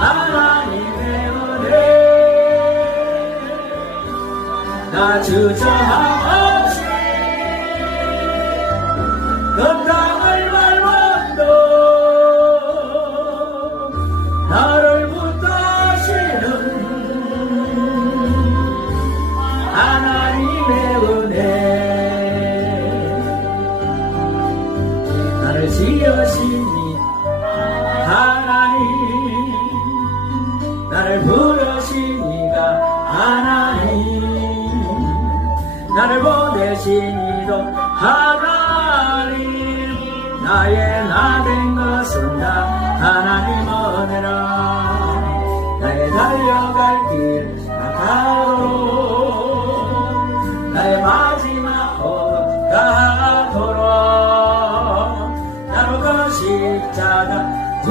하나님의 은혜. 나 주저함 없이 그 땅을 밟아도 나를 지으시니 하나님 나를 부르시니가 하나님 나를 보내시니도 하나님 나의 나 된 것은 다 하나님 은혜라. 나의 달려갈 길 나가도록 나의 마지 libertada.